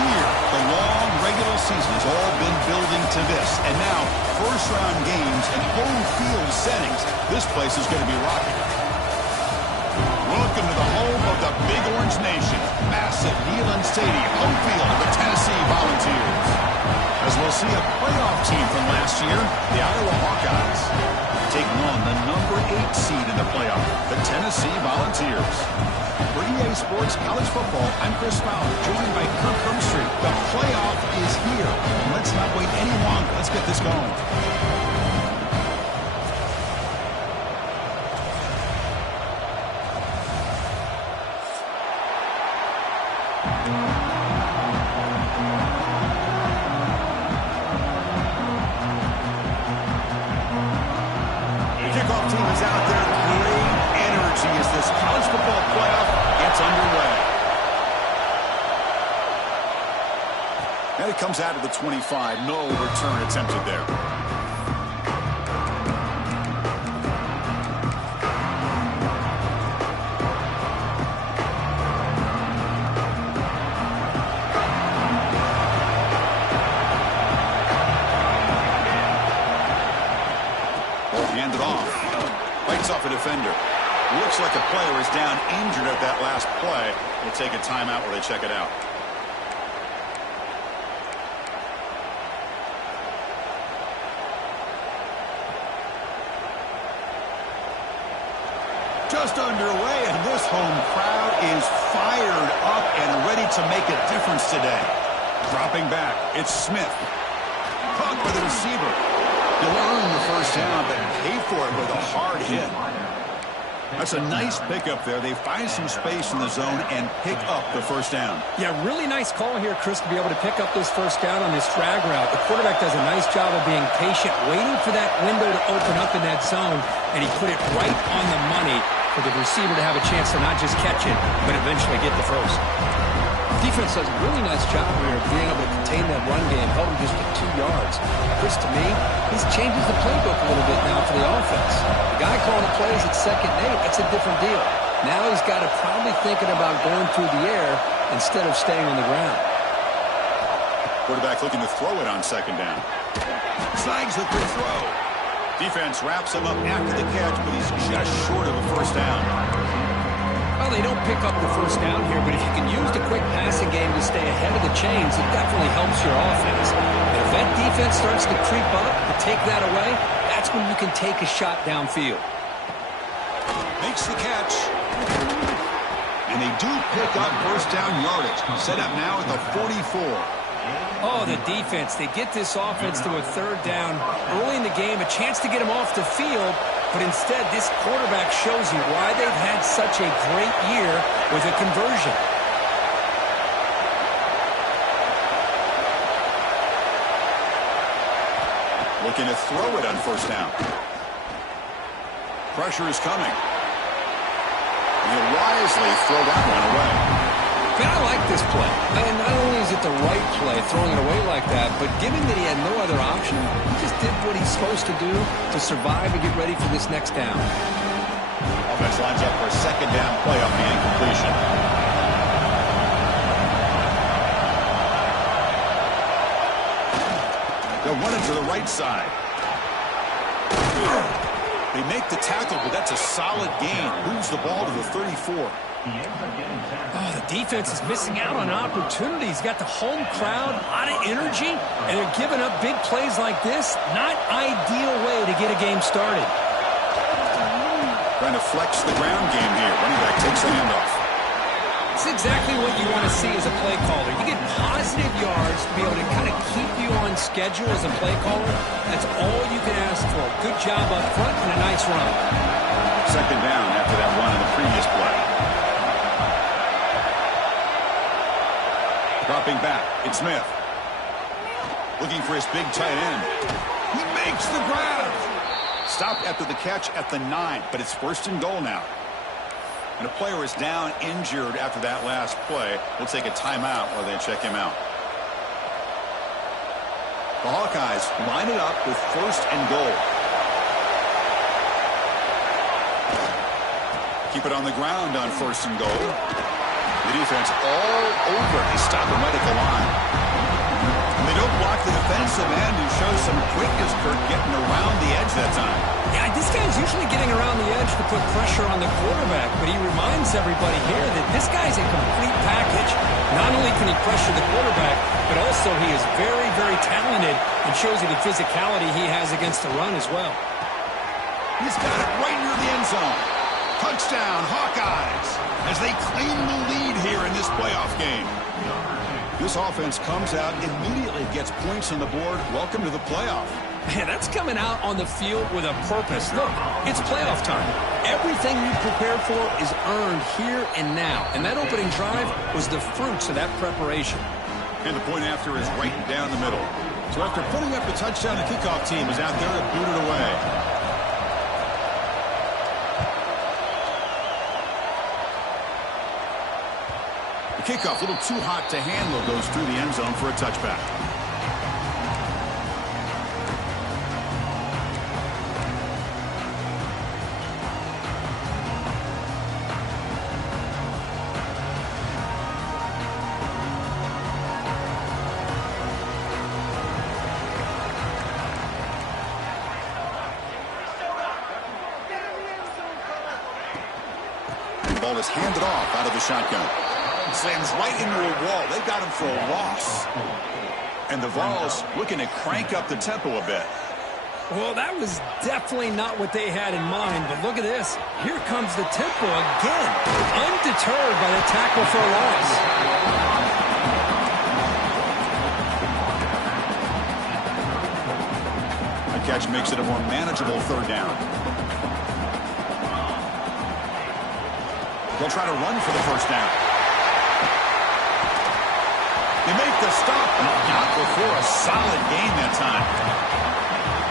here. The long regular season has all been building to this. And now, first-round games and home field settings. This place is going to be rocking. Welcome to the home of the Big Orange Nation. Massive Neyland Stadium, home field of the Tennessee Volunteers. As we'll see a playoff team from last year, the Iowa Hawkeyes, taking on the number 8 seed in the playoff, the Tennessee Volunteers. For EA Sports College Football, I'm Chris Fowler, joined by Kirk Herbstreit. The playoff is here. Let's not wait any longer. Let's get this going. Kickoff team is out there. Great energy as this college football playoff gets underway. And it comes out of the 25. No return attempted there. Hand it off. Fights off a defender. Looks like a player is down injured at that last play. We'll take a timeout where they check it out. Just underway, and this home crowd is fired up and ready to make a difference today. Dropping back, it's Smith. Caught by the receiver. You'll earn the first down, but pay for it with a hard hit. That's a nice pickup there. They find some space in the zone and pick up the first down. Yeah, really nice call here, Chris, to be able to pick up this first down on this drag route. The quarterback does a nice job of being patient, waiting for that window to open up in that zone, and he put it right on the money for the receiver to have a chance to not just catch it, but eventually get the first. Defense does a really nice job here of being able to contain that run game, held him just to 2 yards. Chris, to me, this changes the playbook a little bit now for the offense. The guy calling the plays at 2nd and 8, that's a different deal. Now he's got to probably thinking about going through the air instead of staying on the ground. Quarterback looking to throw it on 2nd down. Snags the good throw. Defense wraps him up after the catch, but he's just short of a first down. Well, they don't pick up the first down here, but if you can use the quick passing game to stay ahead of the chains, it definitely helps your offense. And if that defense starts to creep up and take that away, that's when you can take a shot downfield. Makes the catch. And they do pick up first down yardage. Set up now at the 44. Oh, the defense. They get this offense to a 3rd down early in the game, a chance to get them off the field. But instead, this quarterback shows you why they've had such a great year with a conversion. Looking to throw it on first down. Pressure is coming. He'll wisely throw that one away. Man, I like this play. And not only is it the right play, throwing it away like that, but given that he had no other option, he just did what he's supposed to do to survive and get ready for this next down. Offense lines up for a 2nd down play off the incompletion. They'll run it to the right side. They make the tackle, but that's a solid gain. Moves the ball to the 34. Oh, the defense is missing out on opportunities. Got the home crowd, a lot of energy, and they're giving up big plays like this. Not ideal way to get a game started. Trying to flex the ground game here. Running back takes the handoff. It's exactly what you want to see as a play caller. You get positive yards to be able to kind of keep you on schedule as a play caller. That's all you can ask for. Good job up front and a nice run. 2nd down after that run in the previous play. Dropping back, it's Smith. Looking for his big tight end. He makes the grab. Stopped after the catch at the 9, but it's 1st and goal now. And a player is down injured after that last play. We'll take a timeout while they check him out. The Hawkeyes line it up with 1st and goal. Keep it on the ground on 1st and goal. The defense all over. They stop him right at the line. And they don't block the defensive end, who shows some quickness, Kurt, getting around the edge that time. Yeah, this guy's usually getting around the edge to put pressure on the quarterback, but he reminds everybody here that this guy's a complete package. Not only can he pressure the quarterback, but also he is very, very talented and shows you the physicality he has against the run as well. He's got it right near the end zone. Touchdown, Hawkeyes, as they claim the lead here in this playoff game. This offense comes out, immediately gets points on the board. Welcome to the playoff. Man, that's coming out on the field with a purpose. Look, it's playoff time. Everything you prepared for is earned here and now. And that opening drive was the fruits of that preparation. And the point after is right down the middle. So after putting up the touchdown, the kickoff team is out there to boot it away. The kickoff, a little too hot to handle, goes through the end zone for a touchback. The ball is handed off out of the shotgun. Slams right into a wall. They've got him for a loss. And the Vols looking to crank up the tempo a bit. Well, that was definitely not what they had in mind, but look at this. Here comes the tempo again, undeterred by the tackle for a loss. The catch makes it a more manageable third down. They'll try to run for the first down. They make the stop, but not before a solid game that time.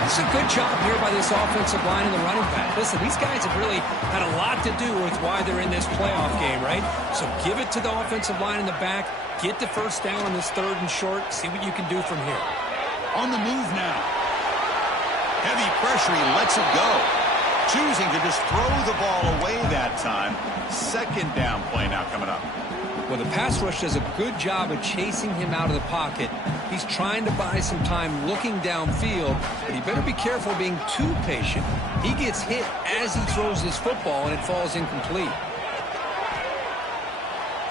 It's a good job here by this offensive line and the running back. Listen, these guys have really had a lot to do with why they're in this playoff game, right? So give it to the offensive line in the back. Get the first down on this third and short. See what you can do from here. On the move now. Heavy pressure, he lets it go. Choosing to just throw the ball away that time. Second down play now coming up. Well, the pass rush does a good job of chasing him out of the pocket. He's trying to buy some time looking downfield, but he better be careful being too patient. He gets hit as he throws this football, and it falls incomplete.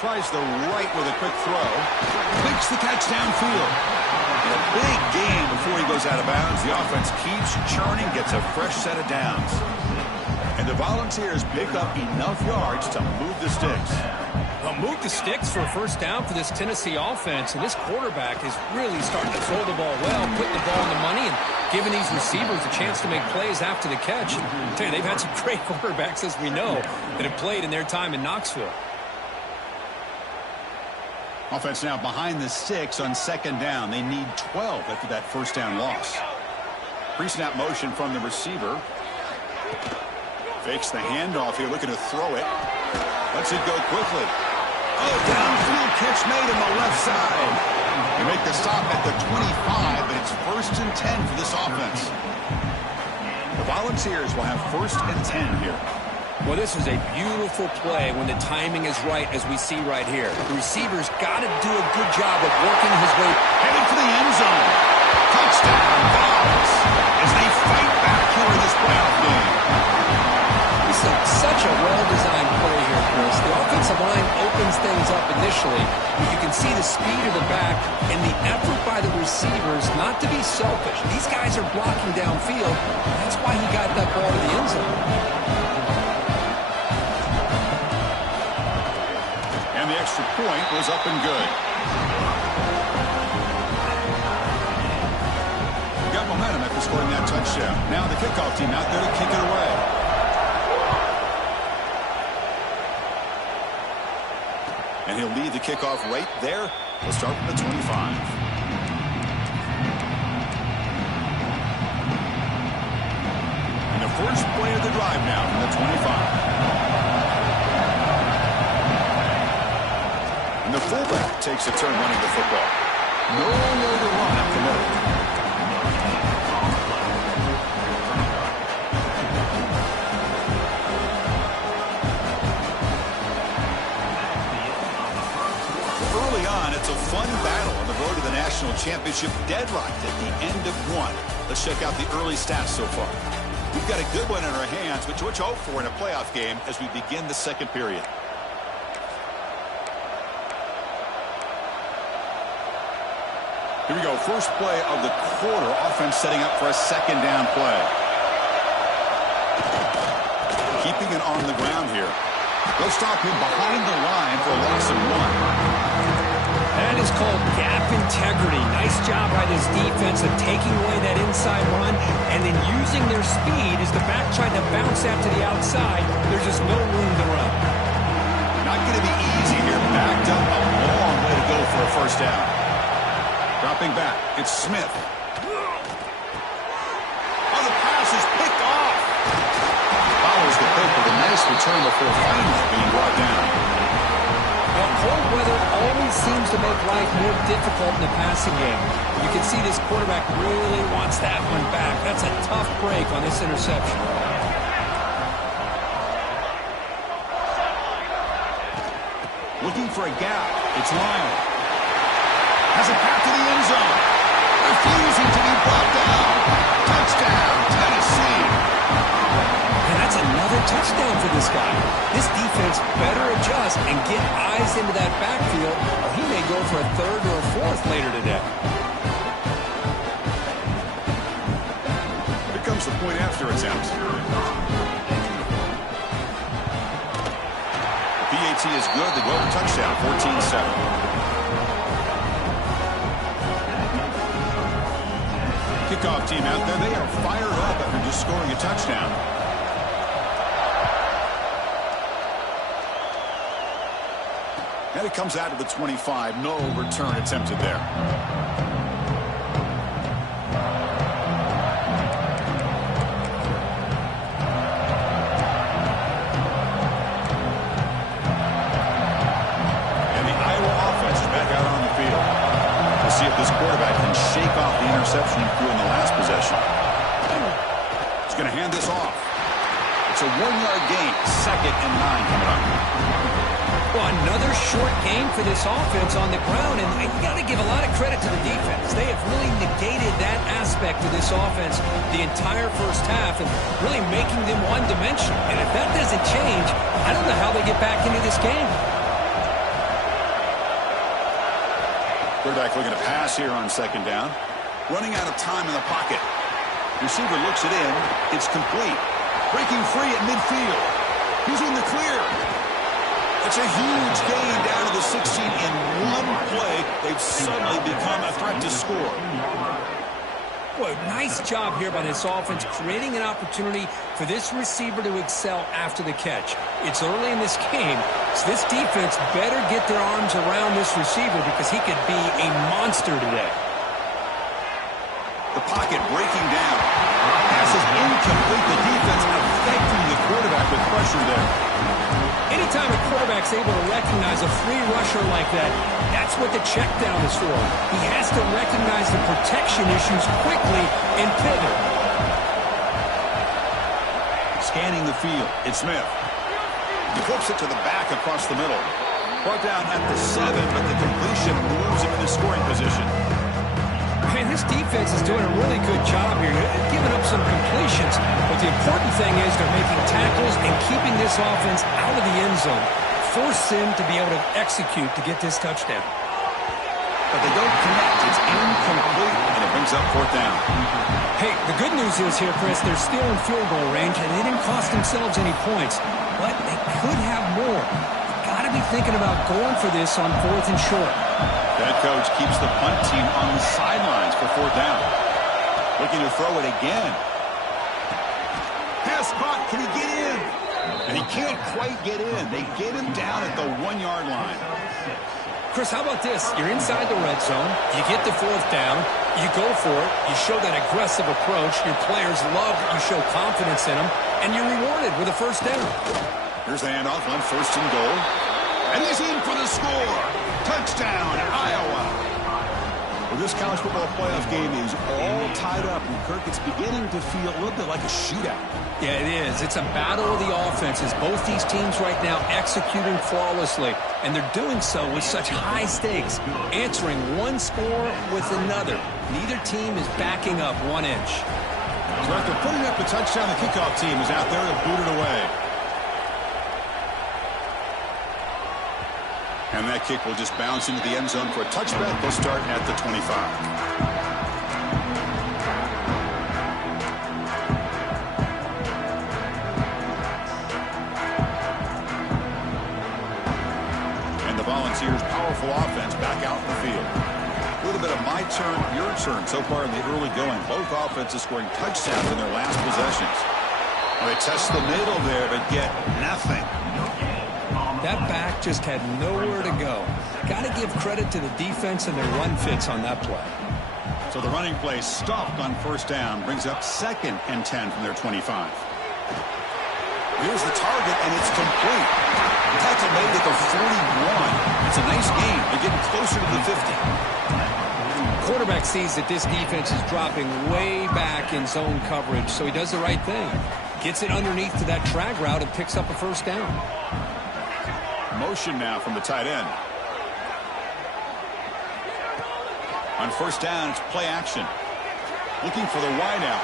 Tries the right with a quick throw. Makes the catch downfield. In a big game before he goes out of bounds. The offense keeps churning, gets a fresh set of downs. And the Volunteers pick up enough yards to move the sticks. Well, move the sticks for a first down for this Tennessee offense, and this quarterback is really starting to throw the ball well, putting the ball on the money, and giving these receivers a chance to make plays after the catch. I'll tell you, they've had some great quarterbacks, as we know, that have played in their time in Knoxville. Offense now behind the sticks on second down. They need 12 after that first down loss. Pre-snap motion from the receiver. Fakes the handoff here, looking to throw it. Lets it go quickly. Oh, downfield catch made on the left side. They make the stop at the 25, but it's 1st and 10 for this offense. The Volunteers will have 1st and 10 here. Well, this is a beautiful play when the timing is right, as we see right here. The receiver's got to do a good job of working his way. Headed for the end zone. Touchdown, Vols, as they fight back here in this playoff game. This is such a well-designed play here, Chris. The offensive line opens things up initially, but you can see the speed of the back and the effort by the receivers not to be selfish. These guys are blocking downfield. That's why he got that ball to the end zone. And the extra point was up and good. Got momentum after scoring that touchdown. Now the kickoff team out there to kick it away. And he'll lead the kickoff right there. We'll start from the 25. And the first play of the drive now from the 25. And the fullback takes a turn running the football. Nowhere to run at the middle. fun battle on the road to the national championship, deadlocked at the end of one. Let's check out the early stats so far. We've got a good one in our hands, which we'll hope for in a playoff game as we begin the second period. Here we go. First play of the quarter. Offense setting up for a second down play. Keeping it on the ground here. They'll stop him behind the line for a loss of 1. That is called gap integrity. Nice job by this defense of taking away that inside run and then using their speed as the back tried to bounce out to the outside. There's just no room to run. Not going to be easy here. Backed up a long way to go for a first down. Dropping back. It's Smith. Oh, the pass is picked off. Follows the pick with a nice return before finally being brought down. Well, cold weather always seems to make life more difficult in the passing game. You can see this quarterback really wants that one back. That's a tough break on this interception. Looking for a gap. It's Lyle. Has a path to the end zone. Refusing to be brought down. Touchdown, Tennessee. And that's another touchdown for this guy. This defense better adjust and get eyes into that backfield, or he may go for a third or a fourth later today. Here comes the point after attempt. PAT is good. They go for touchdown, 14-7. Kickoff team out there. They are fired up after just scoring a touchdown. And it comes out of the 25. No return attempted there. And the Iowa offense is back out on the field. We'll see if this quarterback can shake off the interception he threw in the last possession. He's going to hand this off. It's a 1-yard gain. 2nd and 9 coming up. Well, another short game for this offense on the ground, and you got to give a lot of credit to the defense. They have really negated that aspect of this offense the entire first half and really making them one-dimensional. And if that doesn't change, I don't know how they get back into this game. Quarterback looking to pass here on 2nd down. Running out of time in the pocket. Receiver looks it in. It's complete. Breaking free at midfield. He's in the clear. It's a huge gain down to the 16 in one play. They've suddenly become a threat to score. Boy, nice job here by this offense, creating an opportunity for this receiver to excel after the catch. It's early in this game, so this defense better get their arms around this receiver because he could be a monster today. The pocket breaking down. Pass is incomplete. The defense affecting the quarterback with pressure there. Anytime a quarterback's able to recognize a free rusher like that, that's what the check down is for. He has to recognize the protection issues quickly and pivot. Scanning the field. It's Smith. He flips it to the back across the middle. Brought down at the 7, but the completion moves him into scoring position. Man, this defense is doing a really good job here. They're giving up some completions, but the important thing is they're making tackles and keeping this offense out of the end zone. Force them to be able to execute to get this touchdown. But they don't connect. It's incomplete, and it brings up 4th down. Hey, the good news is here, Chris, they're still in field goal range, and they didn't cost themselves any points, but they could have more. Got to be thinking about going for this on 4th and short. Head coach keeps the punt team on the sidelines for 4th down. Looking to throw it again. Pass caught. Can he get in? And he can't quite get in. They get him down at the 1-yard line. Chris, how about this? You're inside the red zone. You get the 4th down. You go for it. You show that aggressive approach. Your players love that you show confidence in them. And you're rewarded with a 1st down. Here's the handoff on 1st and goal. And he's in for the score. Touchdown, Iowa. Well, this college football playoff game is all tied up, and Kirk, it's beginning to feel a little bit like a shootout. Yeah, it is. It's a battle of the offenses. Both these teams right now executing flawlessly, and they're doing so with such high stakes, answering one score with another. Neither team is backing up 1 inch. So after putting up the touchdown, the kickoff team is out there to boot it away. And that kick will just bounce into the end zone for a touchback. They'll start at the 25. Volunteers' powerful offense back out in the field. A little bit of my turn, your turn so far in the early going. Both offenses scoring touchdowns in their last possessions. Well, they test the middle there, but get nothing. That back just had nowhere to go. Got to give credit to the defense and their run fits on that play. So the running play stopped on first down, brings up 2nd and 10 from their 25. Here's the target, and it's complete. Tackle made at the 41. It's a nice gain. They're getting closer to the 50. Quarterback sees that this defense is dropping way back in zone coverage, so he does the right thing. Gets it underneath to that drag route and picks up a first down. Motion now from the tight end. On first down, it's play action. Looking for the wideout.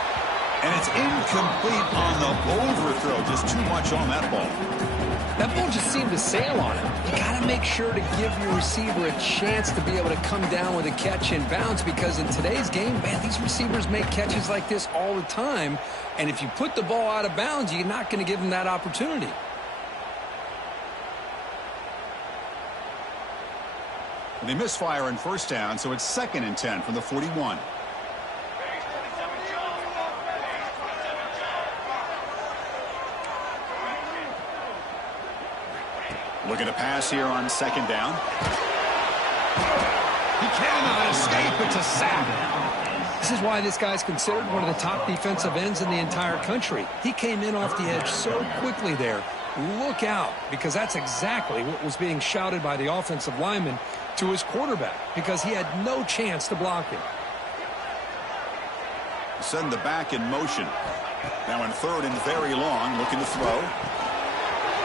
And it's incomplete on the overthrow. Just too much on that ball. That ball just seemed to sail on him. You got to make sure to give your receiver a chance to be able to come down with a catch in bounds, because in today's game, man, these receivers make catches like this all the time. And if you put the ball out of bounds, you're not going to give them that opportunity. And they misfire on first down, so it's 2nd and 10 from the 41. Looking to pass here on 2nd down. He cannot escape. It's a sack. This is why this guy's considered one of the top defensive ends in the entire country. He came in off the edge so quickly there. Look out, because that's exactly what was being shouted by the offensive lineman to his quarterback, because he had no chance to block him. Send the back in motion. Now in 3rd and very long, looking to throw.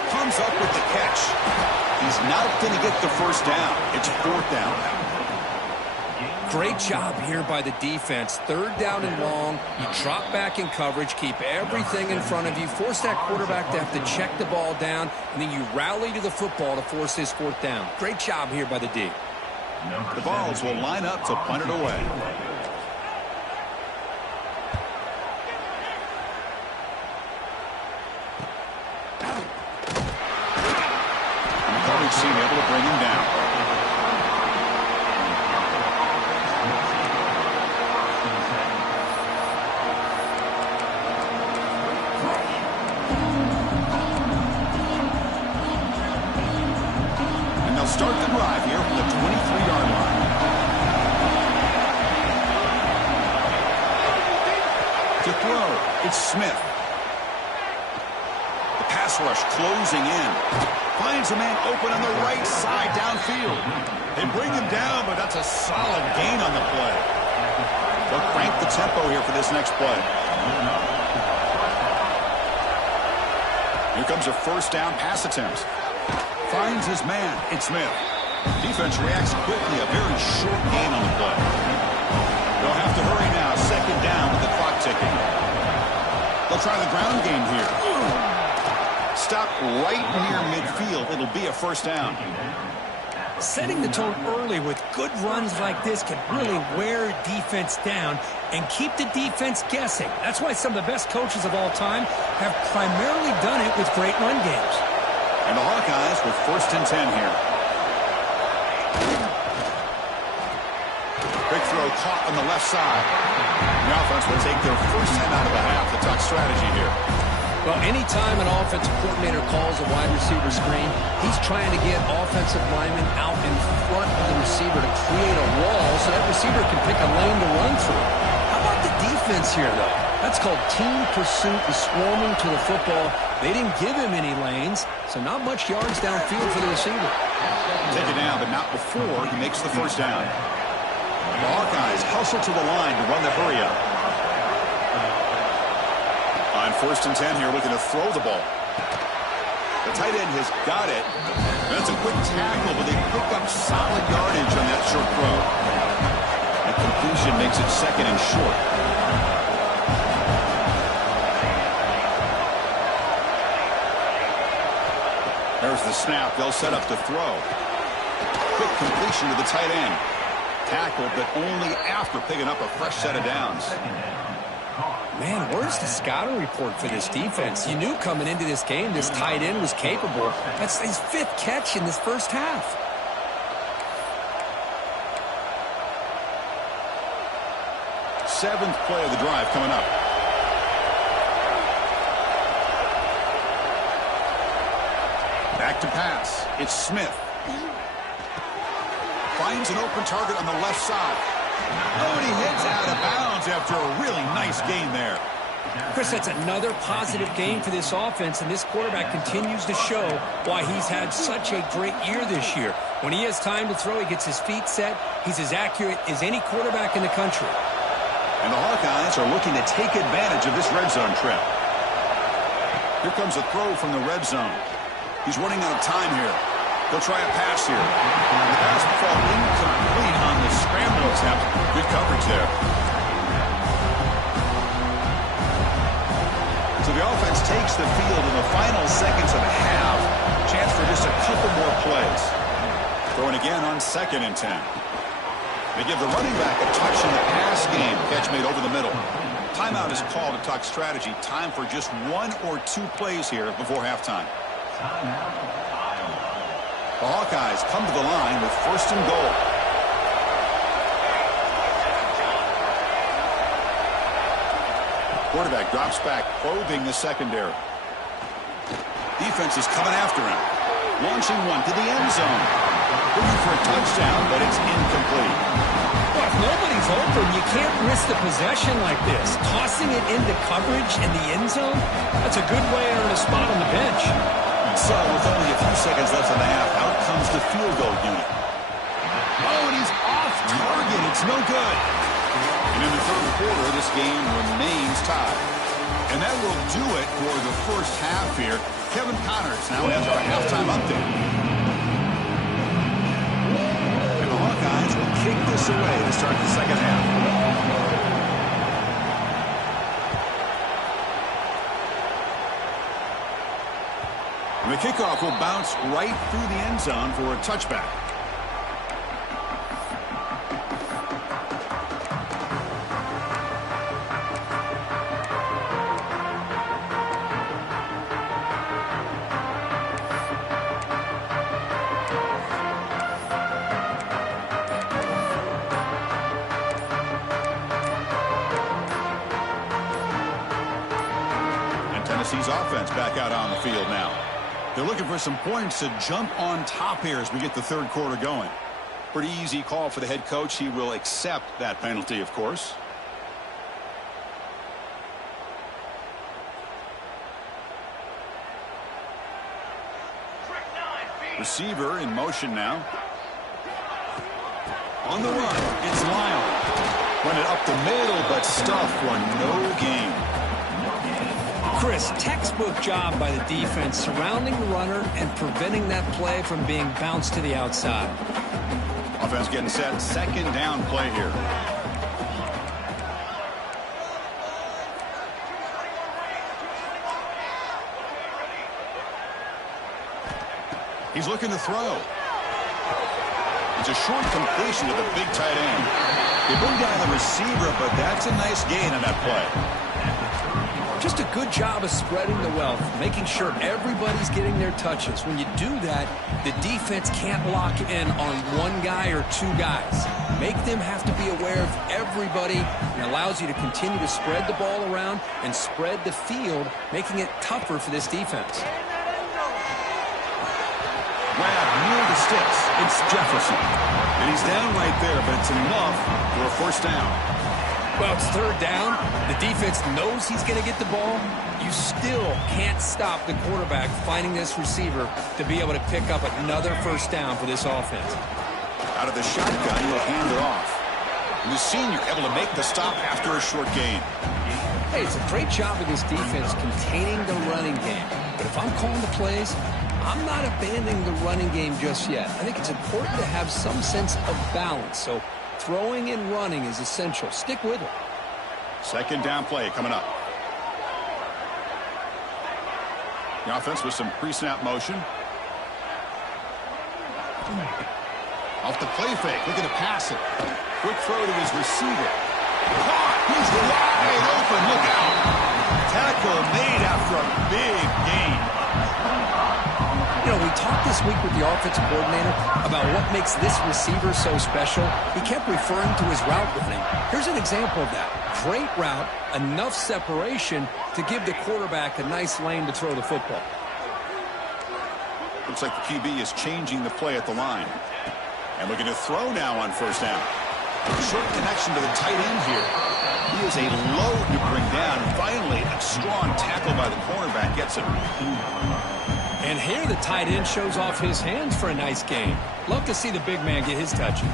Comes up with the catch. He's not going to get the first down. It's 4th down. Great job here by the defense. 3rd down and long. You drop back in coverage, keep everything in front of you, force that quarterback to have to check the ball down, and then you rally to the football to force this 4th down. Great job here by the D. The Vols will line up to punt it away. Team able to bring him down. And they'll start the drive here from the 23-yard line. To throw, it's Smith. The pass rush closing in. Finds a man open on the right side downfield. They bring him down, but that's a solid gain on the play. They'll crank the tempo here for this next play. Here comes a first down pass attempt. Finds his man. It's Smith. Defense reacts quickly. A very short gain on the play. They'll have to hurry now. 2nd down with the clock ticking. They'll try the ground game here. Stop right near midfield. It'll be a first down. Setting the tone early with good runs like this can really wear defense down and keep the defense guessing. That's why some of the best coaches of all time have primarily done it with great run games. And the Hawkeyes with 1st and 10 here. Big throw caught on the left side. The offense will take their first 10 out of the half. The tuck strategy here. Well, anytime an offensive coordinator calls a wide receiver screen, he's trying to get offensive linemen out in front of the receiver to create a wall so that receiver can pick a lane to run through. How about the defense here, though? That's called team pursuit and swarming to the football. They didn't give him any lanes, so not much yards downfield for the receiver. Take it down, but not before he makes the first down. The Hawkeyes hustle to the line to run the hurry up. On 1st and 10 here, looking to throw the ball. The tight end has got it. That's a quick tackle, but they pick up solid yardage on that short throw. The completion makes it 2nd and short. There's the snap. They'll set up to throw. Quick completion to the tight end. Tackled, but only after picking up a fresh set of downs. Man, where's the scouting report for this defense? You knew coming into this game this tight end was capable. That's his 5th catch in this first half. Seventh play of the drive coming up. Back to pass. It's Smith. Finds an open target on the left side. Oh, and he heads out of bounds after a really nice gain there. Chris, that's another positive game for this offense, and this quarterback continues to show why he's had such a great year this year. When he has time to throw, he gets his feet set. He's as accurate as any quarterback in the country. And the Hawkeyes are looking to take advantage of this red zone trip. Here comes a throw from the red zone. He's running out of time here. They'll try a pass here. The pass will fall incomplete on the scramble attempt. Good coverage there. So the offense takes the field in the final seconds of the half. Chance for just a couple more plays. Throwing again on 2nd and 10. They give the running back a touch in the pass game. Catch made over the middle. Timeout is called to talk strategy. Time for just 1 or 2 plays here before halftime. The Hawkeyes come to the line with 1st and goal. Quarterback drops back, probing the secondary. Defense is coming after him. Launching one to the end zone. Looking for a touchdown, but it's incomplete. Well, if nobody's open, you can't risk the possession like this. Tossing it into coverage in the end zone, that's a good way to earn a spot on the bench. So, with only a few seconds left in the half, out comes the field goal unit. Oh, and he's off target. It's no good. And in the 3rd quarter, this game remains tied. And that will do it for the first half here. Kevin Connors now has our halftime update. And the Hawkeyes will kick this away to start the second half. The kickoff will bounce right through the end zone for a touchback. And Tennessee's offense back out on the field now. They're looking for some points to jump on top here as we get the 3rd quarter going. Pretty easy call for the head coach. He will accept that penalty, of course. Receiver in motion now. On the run, it's Lyle. Run it up the middle, but stuffed for no gain. Chris, textbook job by the defense surrounding the runner and preventing that play from being bounced to the outside. Offense getting set. 2nd down play here. He's looking to throw. It's a short completion to the big tight end. They bring down the receiver, but that's a nice gain on that play. Just a good job of spreading the wealth, making sure everybody's getting their touches. When you do that, the defense can't lock in on 1 guy or 2 guys. Make them have to be aware of everybody, and allows you to continue to spread the ball around and spread the field, making it tougher for this defense. Grab near the sticks. It's Jefferson. And he's down right there, but it's enough for a 1st down. Well, it's 3rd down. The defense knows he's going to get the ball. You still can't stop the quarterback finding this receiver to be able to pick up another 1st down for this offense. Out of the shotgun, he'll hand it off. And the senior able to make the stop after a short gain. Hey, it's a great job of this defense containing the running game. But if I'm calling the plays, I'm not abandoning the running game just yet. I think it's important to have some sense of balance. So throwing and running is essential. Stick with it. Second down play coming up. The offense with some pre-snap motion. Off the play fake, looking to pass it. Quick throw to his receiver. Caught! He's wide open, look out! Tackle made after a big gain. You know, we talked this week with the offensive coordinator about what makes this receiver so special. He kept referring to his route running. Here's an example of that. Great route, enough separation to give the quarterback a nice lane to throw the football. Looks like the QB is changing the play at the line. And looking to throw now on first down. Short connection to the tight end here. He is a load to bring down. Finally, a strong tackle by the cornerback gets him. And here the tight end shows off his hands for a nice gain. Love to see the big man get his touches.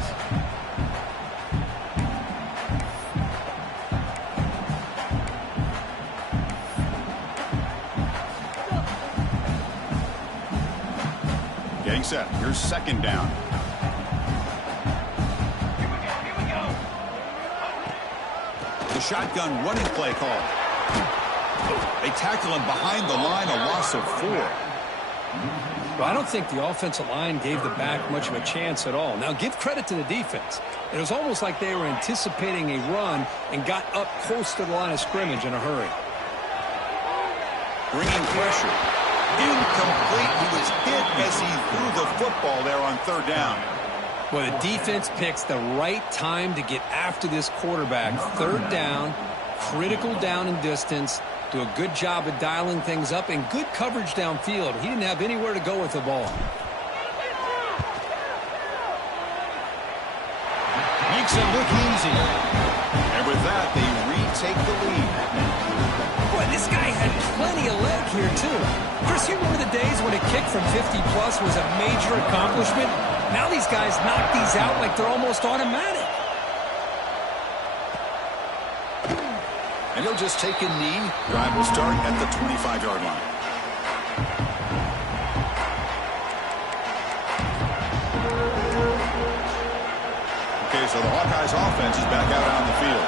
Getting set. Here's second down. The shotgun running play call. They tackle him behind the line, a loss of 4. Well, I don't think the offensive line gave the back much of a chance at all. Now, give credit to the defense. It was almost like they were anticipating a run and got up close to the line of scrimmage in a hurry. Bringing pressure. Incomplete. He was hit as he threw the football there on third down. Well, the defense picks the right time to get after this quarterback. Third down, critical down and distance. Do a good job of dialing things up and good coverage downfield. He didn't have anywhere to go with the ball. Makes it look easy. And with that, they retake the lead. Boy, this guy had plenty of leg here, too. Chris, you remember the days when a kick from 50-plus was a major accomplishment? Now these guys knock these out like they're almost automatic. And he'll just take a knee. Drive will start at the 25-yard line. Okay, so the Hawkeyes offense is back out on the field.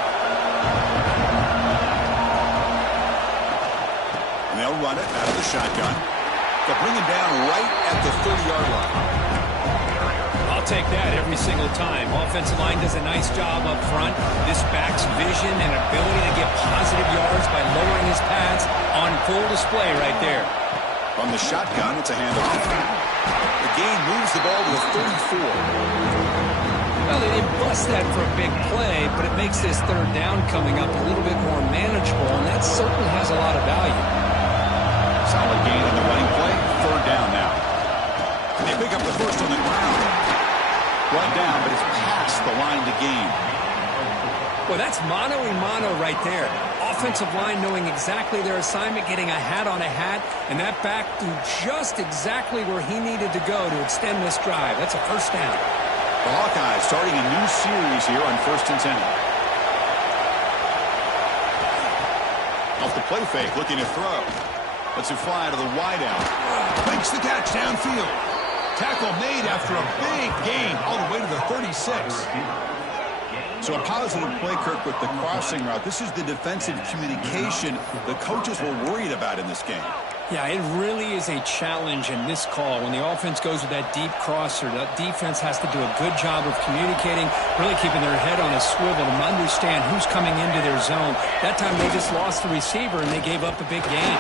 And they'll run it out of the shotgun. They'll bring him down right at the 30-yard line. I'll take that every single time. Offensive line does a nice job up front. This back's vision and ability to get positive yards by lowering his pads on full display right there. From the shotgun, it's a handoff. The gain moves the ball to the 34. Well, they didn't bust that for a big play, but it makes this third down coming up a little bit more manageable, and that certainly has a lot of value. Solid gain on the running play. Third down now. And they pick up the first on the ground. Run down, but it's past the line to gain. Well, that's mano-a-mano right there. Offensive line knowing exactly their assignment, getting a hat on a hat, and that back threw just exactly where he needed to go to extend this drive. That's a first down. The Hawkeyes starting a new series here on 1st and 10. Off the play fake, looking to throw. Lets it fly to the wideout. Makes the catch downfield. Tackle made after a big gain all the way to the 36. So a positive play, Kirk, with the crossing route. This is the defensive communication the coaches were worried about in this game. Yeah, it really is a challenge in this call. When the offense goes with that deep crosser, that defense has to do a good job of communicating, really keeping their head on a swivel to understand who's coming into their zone. That time they just lost the receiver and they gave up a big gain.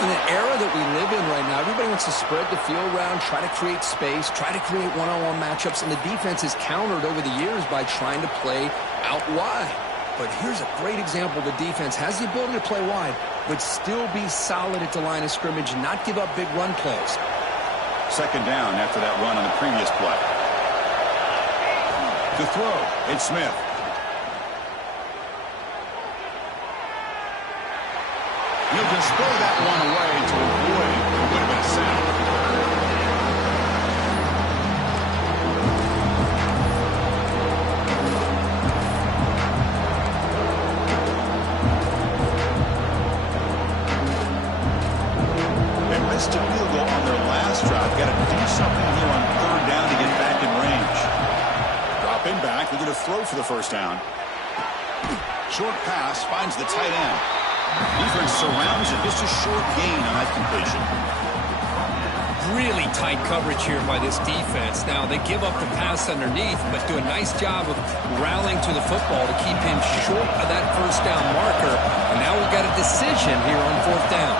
In the era that we live in right now, everybody wants to spread the field around, try to create space, try to create one-on-one matchups, and the defense is countered over the years by trying to play out wide. But here's a great example. The defense has the ability to play wide, but still be solid at the line of scrimmage and not give up big run plays. Second down after that run on the previous play. To throw, it's Smith. He'll just throw that one away to avoid what would have been a sack. something here on third down to get back in range. Drop in back. They're going to throw for the first down. Short pass finds the tight end. Defense surrounds it. Just a short gain on that completion. Really tight coverage here by this defense. Now, they give up the pass underneath, but do a nice job of rallying to the football to keep him short of that first down marker. And now we've got a decision here on fourth down.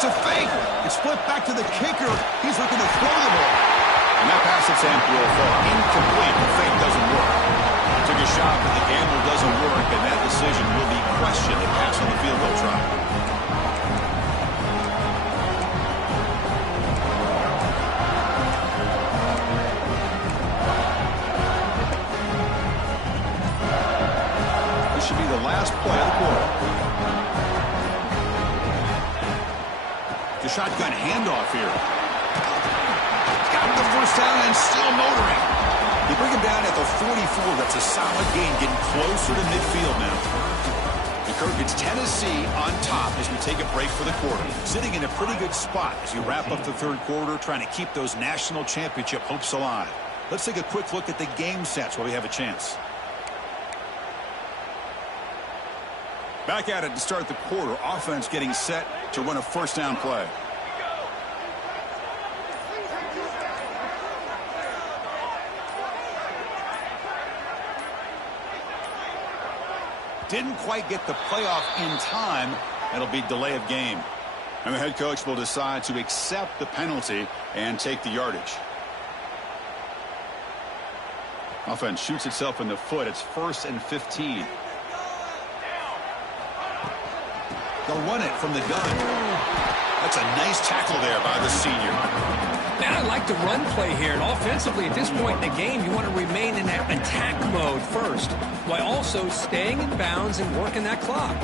It's a fake. It's flipped back to the kicker. He's looking to throw the ball. And that pass attempt will fall incomplete. The fake doesn't work. Took a shot, but the gamble doesn't work, and that decision will be questioned and pass on the field goal try. This should be the last play of the quarter. The shotgun handoff here. Got the first down and still motoring. They bring him down at the 44. That's a solid gain, getting closer to midfield now. The Kirk, it's Tennessee on top as we take a break for the quarter. Sitting in a pretty good spot as you wrap up the third quarter, trying to keep those national championship hopes alive. Let's take a quick look at the game sets while we have a chance. Back at it to start the quarter. Offense getting set to run a first down play. Didn't quite get the playoff in time. It'll be delay of game. And the head coach will decide to accept the penalty and take the yardage. Offense shoots itself in the foot. It's 1st and 15. They'll run it from the gun. That's a nice tackle there by the senior. Man, I like the run play here. And offensively, at this point in the game, you want to remain in that attack mode first, while also staying in bounds and working that clock.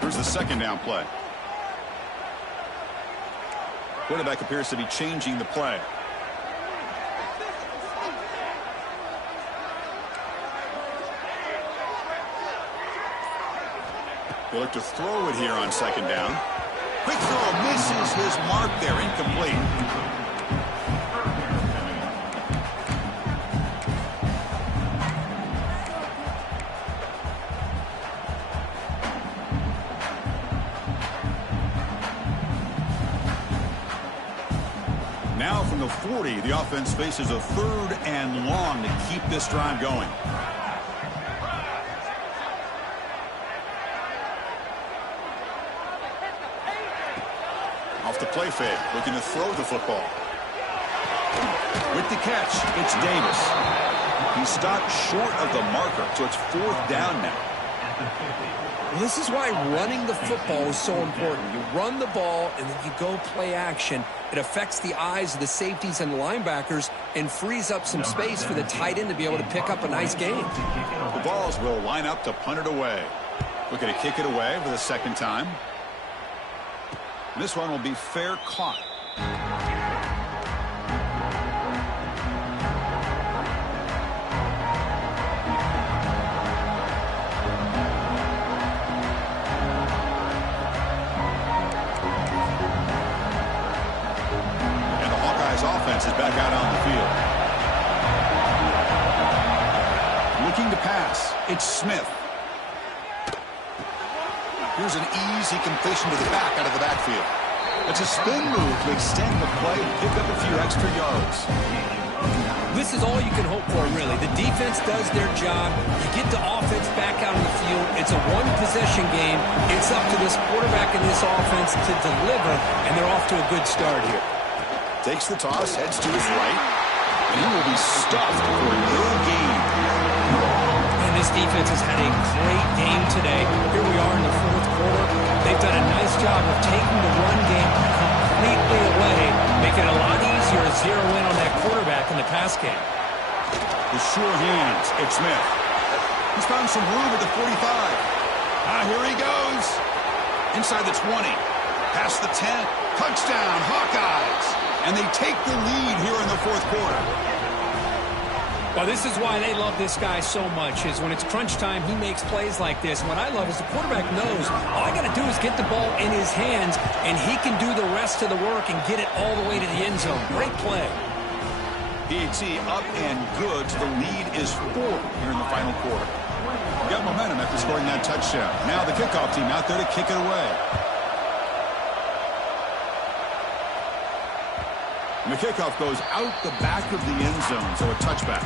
Here's the second down play. Quarterback appears to be changing the play. They look to throw it here on second down. Quick throw, misses his mark there, incomplete. Now from the 40, the offense faces a 3rd and long to keep this drive going. Off the play fake, looking to throw the football. With the catch, it's Davis. He's stopped short of the marker, so it's 4th down now. Well, this is why running the football is so important. You run the ball, and then you go play action. It affects the eyes of the safeties and the linebackers and frees up some space for the tight end to be able to pick up a nice gain. The Balls will line up to punt it away. Looking to kick it away for the second time. This one will be fair caught. And the Hawkeyes offense is back out on the field. Looking to pass. It's Smith. Here's an easy completion to the back out of the backfield. It's a spin move to extend the play and pick up a few extra yards. This is all you can hope for, really. The defense does their job. You get the offense back out on the field. It's a one-possession game. It's up to this quarterback and this offense to deliver, and they're off to a good start here. Takes the toss, heads to his right, and he will be stuffed for no gain. This defense has had a great game today. Here we are in the 4th quarter. They've done a nice job of taking the run game completely away, making it a lot easier to zero in on that quarterback in the pass game. The sure hands, it's Smith. He's found some room at the 45. Here he goes. Inside the 20. Past the 10. Touchdown, Hawkeyes. And they take the lead here in the fourth quarter. Well, this is why they love this guy so much, is when it's crunch time, he makes plays like this. And what I love is the quarterback knows all I got to do is get the ball in his hands, and he can do the rest of the work and get it all the way to the end zone. Great play. PAT up and good. The lead is 4 here in the final quarter. Got momentum after scoring that touchdown. Now the kickoff team out there to kick it away. And the kickoff goes out the back of the end zone, so a touchback.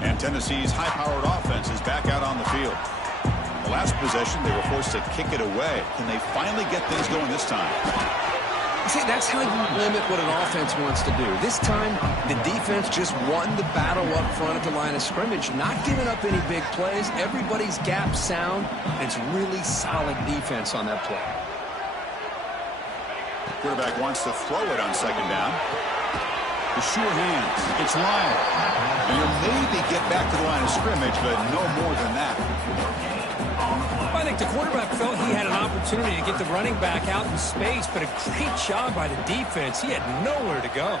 And Tennessee's high-powered offense is back out on the field. The last possession, they were forced to kick it away. Can they finally get things going this time? See, that's how you limit what an offense wants to do. This time, the defense just won the battle up front at the line of scrimmage, not giving up any big plays. Everybody's gap sound, and it's really solid defense on that play. Quarterback wants to throw it on second down. The sure hands. It's Lyon. And he'll maybe get back to the line of scrimmage, but no more than that. I think the quarterback felt he had an opportunity to get the running back out in space, but a great job by the defense. He had nowhere to go.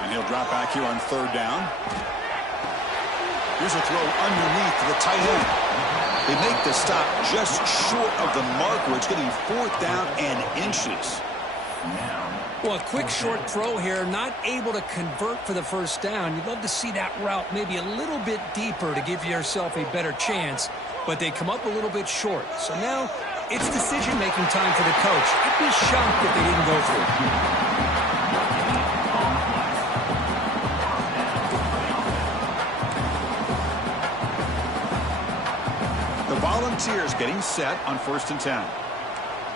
And he'll drop back here on third down. Here's a throw underneath to the tight end. They make the stop just short of the mark where it's getting fourth down and inches. Well, a quick short throw here, not able to convert for the first down. You'd love to see that route maybe a little bit deeper to give yourself a better chance, but they come up a little bit short. So now it's decision-making time for the coach. I'd be shocked if they didn't go for it. The Volunteers getting set on 1st and 10.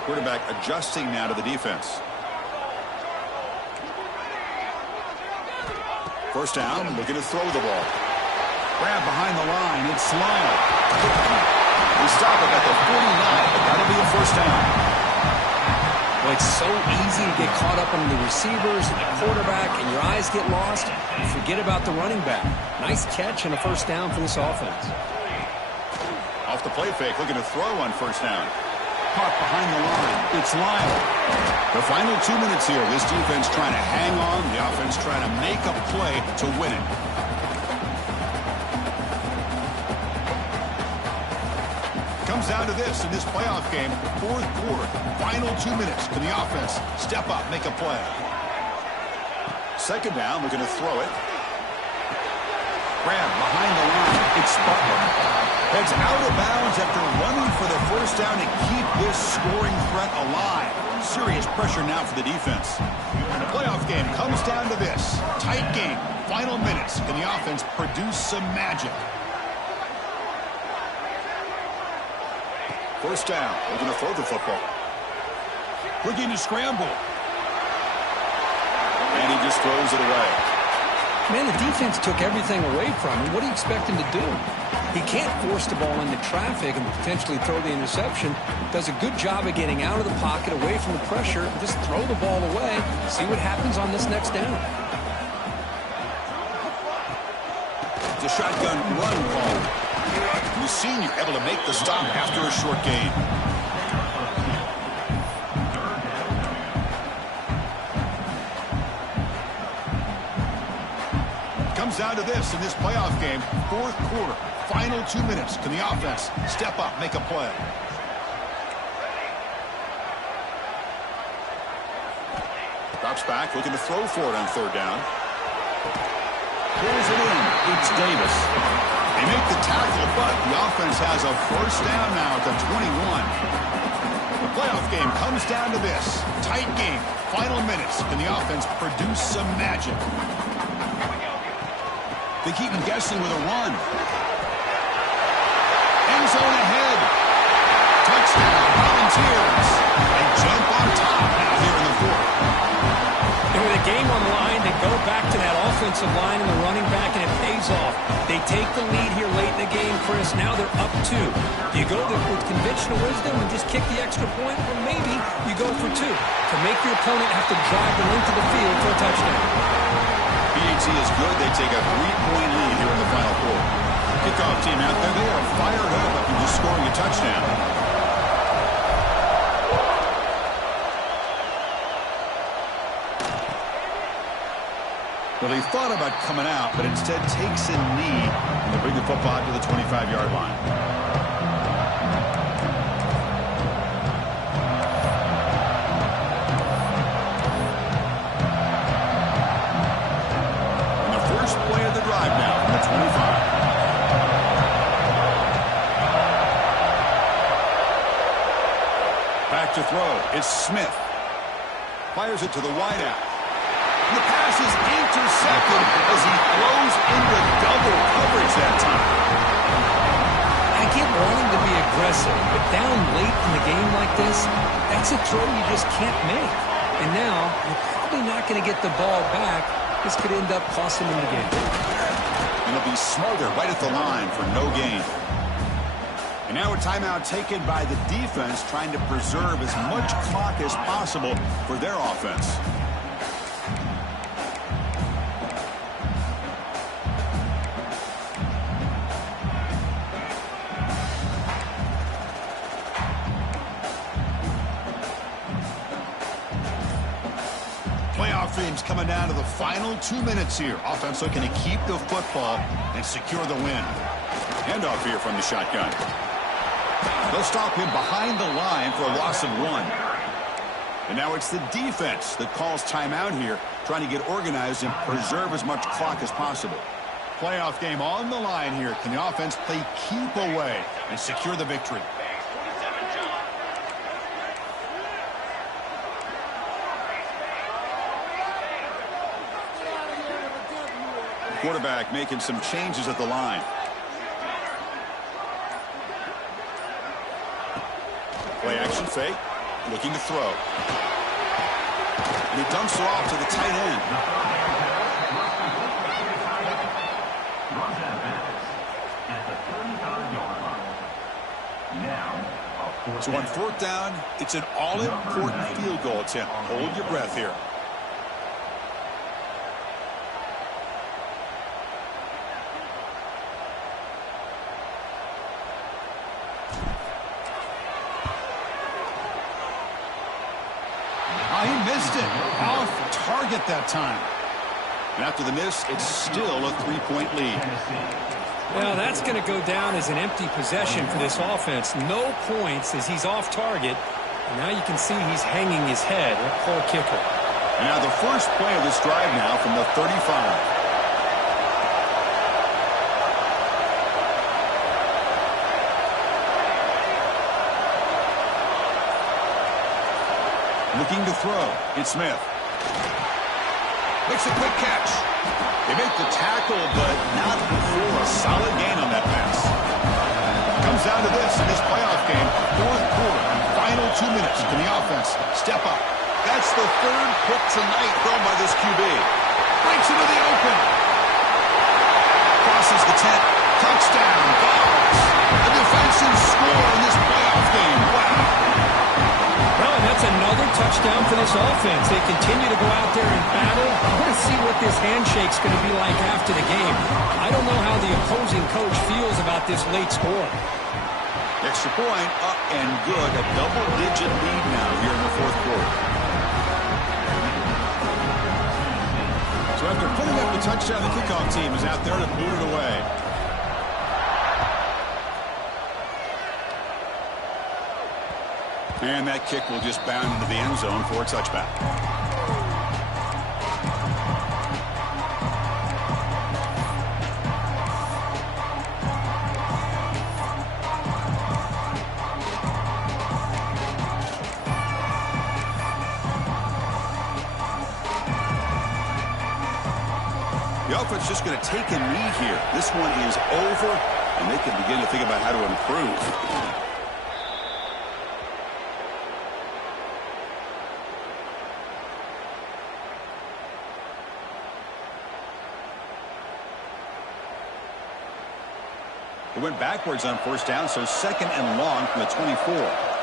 Quarterback adjusting now to the defense. First down, looking to throw the ball. Grab behind the line, it's Lyon. We stop it at the 49, but that'll be a first down. Well, it's so easy to get caught up on the receivers and the quarterback, and your eyes get lost. Forget about the running back. Nice catch and a first down for this offense. Off the play fake, looking to throw on first down. Caught behind the line, it's Lyon. The final 2 minutes here. This defense trying to hang on. The offense trying to make a play to win it. Comes down to this in this playoff game. Fourth quarter, final 2 minutes. Can the offense step up, make a play? Second down, looking to throw it. Grab behind the line. It's Butler. Heads out of bounds after running for the first down to keep this scoring threat alive. Serious pressure now for the defense. And the playoff game comes down to this. Tight game. Final minutes. Can the offense produce some magic? First down. We're going to throw the football. Looking to scramble. And he just throws it away. Man, the defense took everything away from him. What do you expect him to do? He can't force the ball into traffic and potentially throw the interception. Does a good job of getting out of the pocket, away from the pressure, and just throw the ball away. See what happens on this next down. The shotgun run call. The senior able to make the stop after a short gain. Comes down to this in this playoff game. Fourth quarter, final 2 minutes. Can the offense step up, make a play? Drops back, looking to throw for it on third down. Pulls it in. It's Davis. They make the tackle, but the offense has a first down now at the 21. The playoff game comes down to this. Tight game, final minutes. Can the offense produce some magic? They keep him guessing with a run. End zone ahead. Touchdown, Volunteers. They jump on top now here in the fourth. And with a game on the line, they go back to that offensive line and the running back, and it pays off. They take the lead here late in the game, Chris. Now they're up 2. Do you go there with conventional wisdom and just kick the extra point? Or maybe you go for 2 to make your opponent have to drive the length of the field for a touchdown. efficiency is good. They take a 3-point lead here in the final quarter. Kickoff team out there, they are fired up after just scoring a touchdown. Well, he thought about coming out, but instead takes a knee and they bring the football to the 25-yard line. And the first play of the drive now from the 25. Back to throw. It's Smith. Fires it to the wideout. The pass is intercepted as he throws into double coverage that time. I get wanting to be aggressive, but down late in the game like this, that's a throw you just can't make. And now, you're probably not going to get the ball back. This could end up costing him the game. And he'll be smothered right at the line for no gain. And now a timeout taken by the defense, trying to preserve as much clock as possible for their offense. Playoff dreams coming down to the final 2 minutes here. Offense looking to keep the football and secure the win. Handoff here from the shotgun. They'll stop him behind the line for a loss of 1. And now it's the defense that calls timeout here, trying to get organized and preserve as much clock as possible. Playoff game on the line here. Can the offense play keep away and secure the victory? Quarterback making some changes at the line. Play action fake, looking to throw. And he dumps it off to the tight end. So on 4th down, it's an all-important field goal attempt. Hold your breath here. He missed it. Off target that time. And after the miss, it's still a 3-point lead. Well, that's going to go down as an empty possession for this offense. No points as he's off target. And now you can see he's hanging his head. A poor kicker. And now the first play of this drive now from the 35. Looking to throw. It's Smith. Makes a quick catch. They make the tackle, but not before a solid gain on that pass. Comes down to this in this playoff game. 4th quarter, final 2 minutes. Can the offense step up? That's the 3rd pick tonight thrown by this QB. Breaks into the open. Crosses the 10. Touchdown. Balls. A defensive score in this playoff game. Wow. Well, and that's another touchdown for this offense. They continue to go out there and battle. I want to see what this handshake's going to be like after the game. I don't know how the opposing coach feels about this late score. Extra point, up and good. A double-digit lead now here in the 4th quarter. So after putting up the touchdown, the kickoff team is out there to boot it away. And that kick will just bound into the end zone for a touchback. The offense just going to take a knee here. This one is over, and they can begin to think about how to improve. It went backwards on 1st down, so 2nd and long from the 24.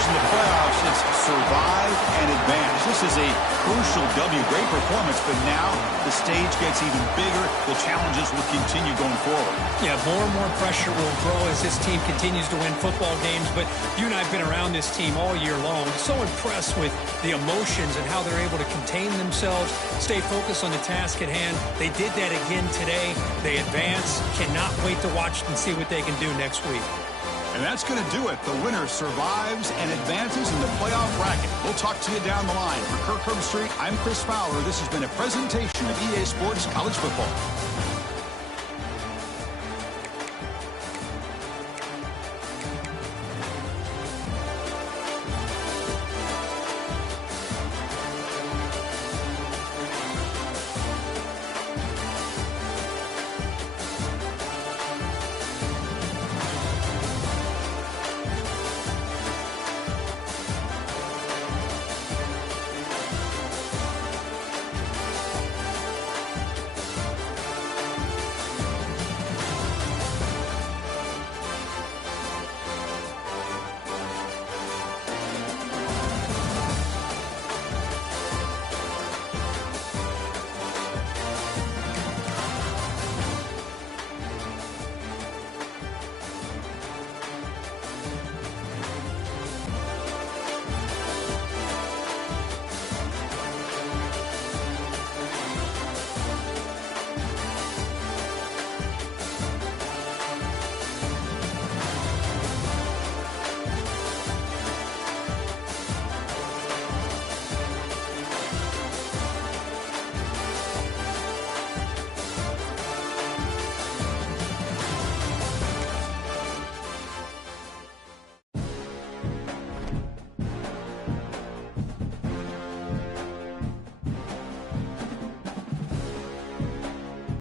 course, in the playoffs, it's survive and advance. This is a crucial W. Great performance, but now the stage gets even bigger. The challenges will continue going forward. Yeah, more and more pressure will grow as this team continues to win football games, but you and I have been around this team all year long. So impressed with the emotions and how they're able to contain themselves, stay focused on the task at hand. They did that again today. They advance. Cannot wait to watch and see what they can do next week. And that's going to do it. The winner survives and advances in the playoff bracket. We'll talk to you down the line. For Kirk Herbstreit, I'm Chris Fowler. This has been a presentation of EA Sports College Football.